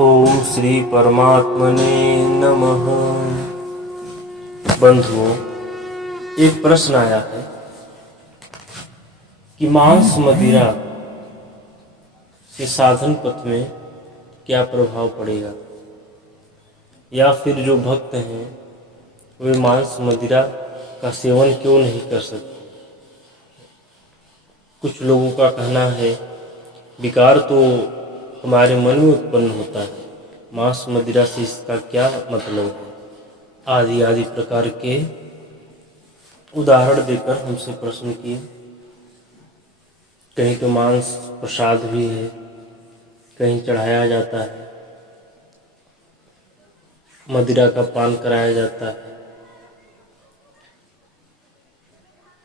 ओम श्री परमात्मने नमः। बंधुओं, एक प्रश्न आया है कि मांस मदिरा से साधन पथ में क्या प्रभाव पड़ेगा, या फिर जो भक्त हैं वे मांस मदिरा का सेवन क्यों नहीं कर सकते। कुछ लोगों का कहना है विकार तो हमारे मन में उत्पन्न होता है, मांस मदिरा से इसका क्या मतलब है। आदि आदि प्रकार के उदाहरण देकर हमसे प्रश्न किए। कहीं तो मांस प्रसाद भी है, कहीं चढ़ाया जाता है, मदिरा का पान कराया जाता है।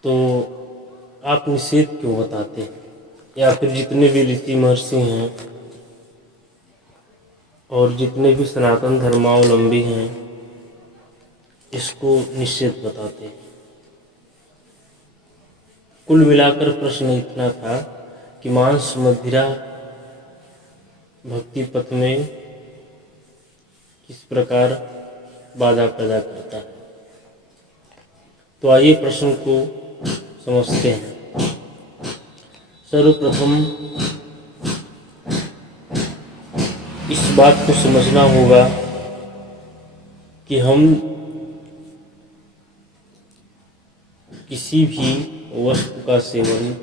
तो आप निषेध क्यों बताते हैं? या फिर जितने भी ऋषि महर्षि हैं और जितने भी सनातन धर्मावलंबी हैं इसको निषेध बताते हैं। कुल मिलाकर प्रश्न इतना था कि मांस मदिरा भक्ति पथ में किस प्रकार बाधा पैदा करता है। तो आइए प्रश्न को समझते हैं। सर्वप्रथम इस बात को समझना होगा कि हम किसी भी वस्तु का सेवन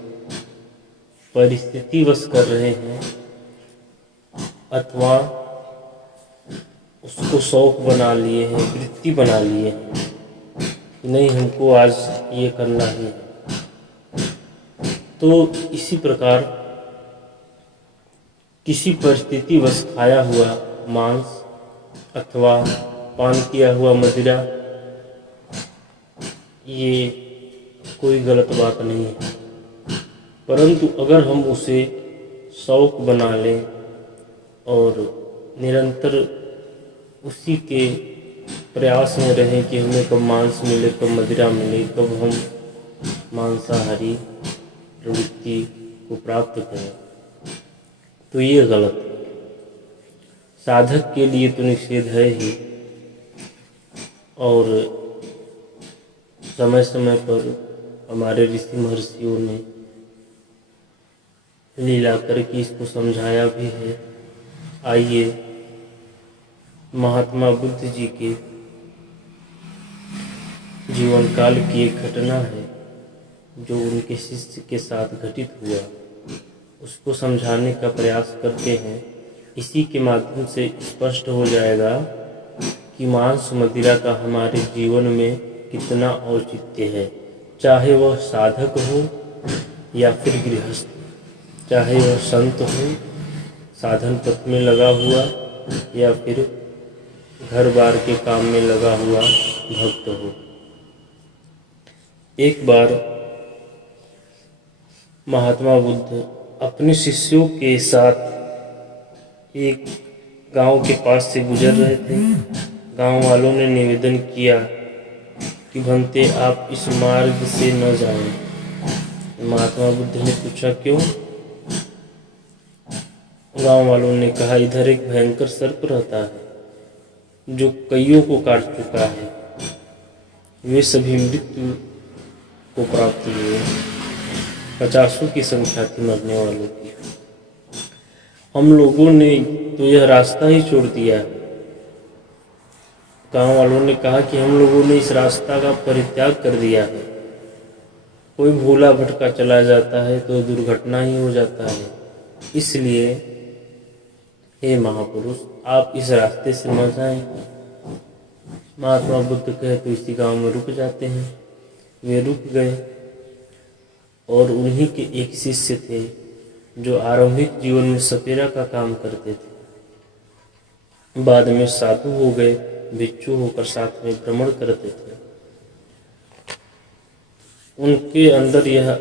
परिस्थितिवश कर रहे हैं अथवा उसको शौक बना लिए हैं, वृत्ति बना लिए हैं, नहीं हमको आज ये करना ही है। तो इसी प्रकार किसी परिस्थितिवश खाया हुआ मांस अथवा पान किया हुआ मदिरा ये कोई गलत बात नहीं है, परंतु अगर हम उसे शौक बना लें और निरंतर उसी के प्रयास में रहें कि हमें कब मांस मिले, कब मदिरा मिले, कब हम मांसाहारी प्रवृत्ति को प्राप्त करें, तो ये गलत है। साधक के लिए तो निषेध है ही, और समय समय पर हमारे ऋषि महर्षियों ने लीला करके इसको समझाया भी है। आइए महात्मा बुद्ध जी के जीवन काल की एक घटना है जो उनके शिष्य के साथ घटित हुआ, उसको समझाने का प्रयास करते हैं। इसी के माध्यम से स्पष्ट हो जाएगा कि मांस मदिरा का हमारे जीवन में कितना औचित्य है, चाहे वह साधक हो या फिर गृहस्थ, चाहे वह संत हो साधन पथ में लगा हुआ या फिर घर बार के काम में लगा हुआ भक्त हो। एक बार महात्मा बुद्ध अपने शिष्यों के साथ एक गांव के पास से गुजर रहे थे। गांव वालों ने निवेदन किया कि भंते आप इस मार्ग से न जाएं। महात्मा बुद्ध ने पूछा क्यों? गांव वालों ने कहा इधर एक भयंकर सर्प रहता है जो कईयों को काट चुका है, वे सभी मृत्यु को प्राप्त हुए, 50 की संख्या थी मरने वालों की। हम लोगों ने तो यह रास्ता ही छोड़ दिया है। गांव वालों ने कहा कि हम लोगों ने इस रास्ता का परित्याग कर दिया है। कोई भूला भटका चला जाता है तो दुर्घटना ही हो जाता है, इसलिए हे महापुरुष आप इस रास्ते से न जाएं। महात्मा बुद्ध कहे तो इसी गांव में रुक जाते हैं। वे रुक गए और उन्हीं के एक शिष्य थे जो आरंभिक जीवन में सपेरा का काम करते थे, बाद में साधु हो गए, भिक्षु होकर साथ में भ्रमण करते थे। उनके अंदर यह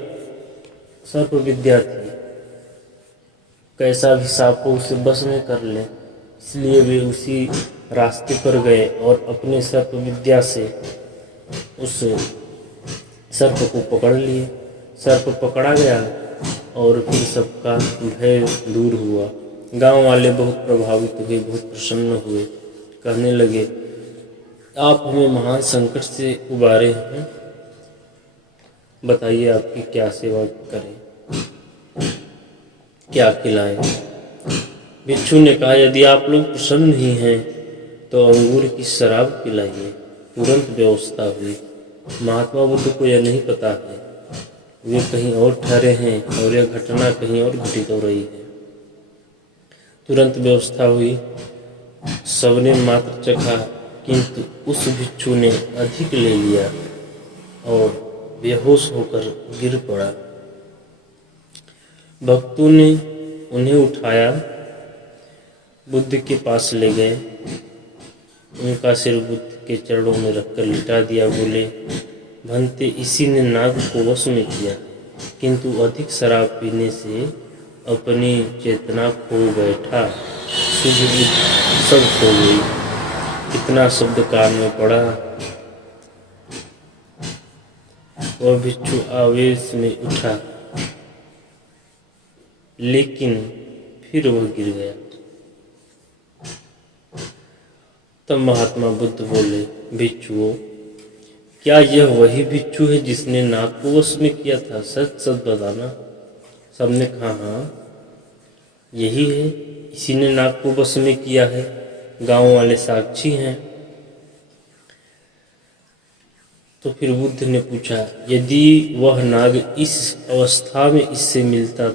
सर्प विद्या थी, कैसा भी सांप को उसे बस में कर ले, इसलिए वे उसी रास्ते पर गए और अपने सर्प विद्या से उस सर्प को पकड़ लिए। सर्प पकड़ा गया और फिर सबका भय दूर हुआ। गांव वाले बहुत प्रभावित हुए, बहुत प्रसन्न हुए, कहने लगे आप हमें महान संकट से उबारे हैं, बताइए आपकी क्या सेवा करें, क्या खिलाएं। भिक्षु ने कहा यदि आप लोग प्रसन्न ही हैं तो अंगूर की शराब पिलाइए। तुरंत व्यवस्था हुई। महात्मा बुद्ध को यह नहीं पता है, वे कहीं और ठहरे हैं और यह घटना कहीं और घटित हो रही है। तुरंत व्यवस्था हुई, सबने मात्र चखा, किंतु उस भिक्षु ने अधिक ले लिया और बेहोश होकर गिर पड़ा। भक्तों ने उन्हें उठाया, बुद्ध के पास ले गए, उनका सिर बुद्ध के चरणों में रखकर लिटा दिया। बोले भंते, इसी ने नाग को वश में किया, किंतु अधिक शराब पीने से अपनी चेतना खो बैठा, शुद्ध बुद्ध सब खो गई। इतना शब्द कान में पड़ा, वह भिक्षु आवेश में उठा, लेकिन फिर वह गिर गया। तब महात्मा बुद्ध बोले भिक्षुओं, क्या यह वही भिक्षु है जिसने नाग को वश में किया था? सच सच बताना। सबने कहा हाँ यही है, इसी ने नाग को वश में किया है, गांव वाले साक्षी हैं। तो फिर बुद्ध ने पूछा यदि वह नाग इस अवस्था में इससे मिलता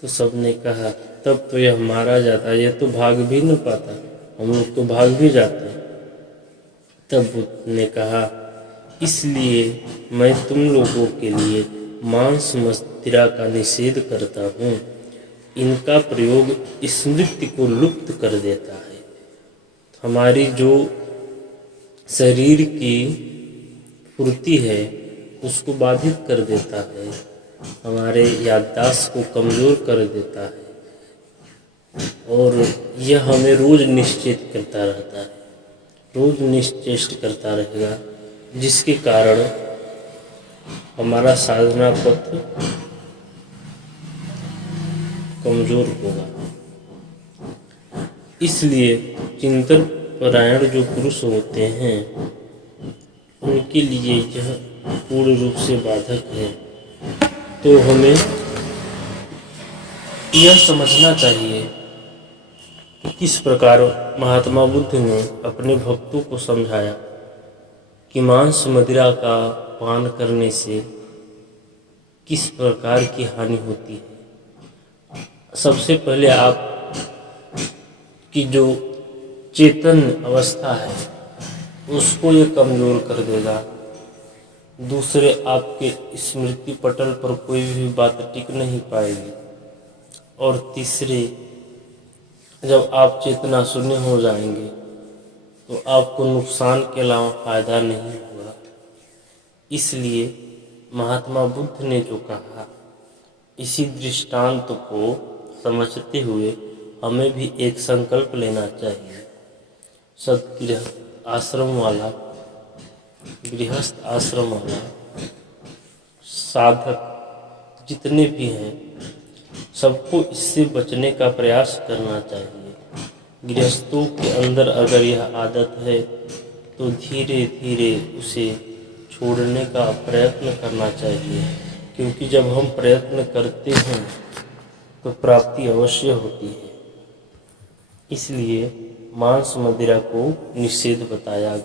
तो सबने कहा तब तो यह मारा जाता, यह तो भाग भी न पाता, हम लोग तो भाग भी जाते। तब बुद्ध ने कहा इसलिए मैं तुम लोगों के लिए मांस मदिरा का निषेध करता हूँ। इनका प्रयोग स्मृति को लुप्त कर देता है, हमारी जो शरीर की फुर्ती है उसको बाधित कर देता है, हमारे याददाश्त को कमज़ोर कर देता है और यह हमें रोज़ निश्चित करता रहता है, रोज़ निश्चेष्ट करता रहेगा, जिसके कारण हमारा साधना पथ कमज़ोर होगा। इसलिए चिंतन परायण जो पुरुष होते हैं उनके लिए यह पूर्ण रूप से बाधक है। तो हमें यह समझना चाहिए कि किस प्रकार महात्मा बुद्ध ने अपने भक्तों को समझाया कि मांस मदिरा का पान करने से किस प्रकार की हानि होती है। सबसे पहले आप की जो चेतन अवस्था है उसको ये कमज़ोर कर देगा। दूसरे, आपके स्मृति पटल पर कोई भी बात टिक नहीं पाएगी। और तीसरे, जब आप चेतना शून्य हो जाएंगे तो आपको नुकसान के अलावा फायदा नहीं होगा। इसलिए महात्मा बुद्ध ने जो कहा, इसी दृष्टांत को समझते हुए हमें भी एक संकल्प लेना चाहिए। सदगृहस्थ आश्रम वाला साधक जितने भी हैं सबको इससे बचने का प्रयास करना चाहिए। गृहस्थों के अंदर अगर यह आदत है तो धीरे धीरे उसे छोड़ने का प्रयत्न करना चाहिए, क्योंकि जब हम प्रयत्न करते हैं तो प्राप्ति अवश्य होती है। इसलिए मांस मदिरा को निषेध बताया गया।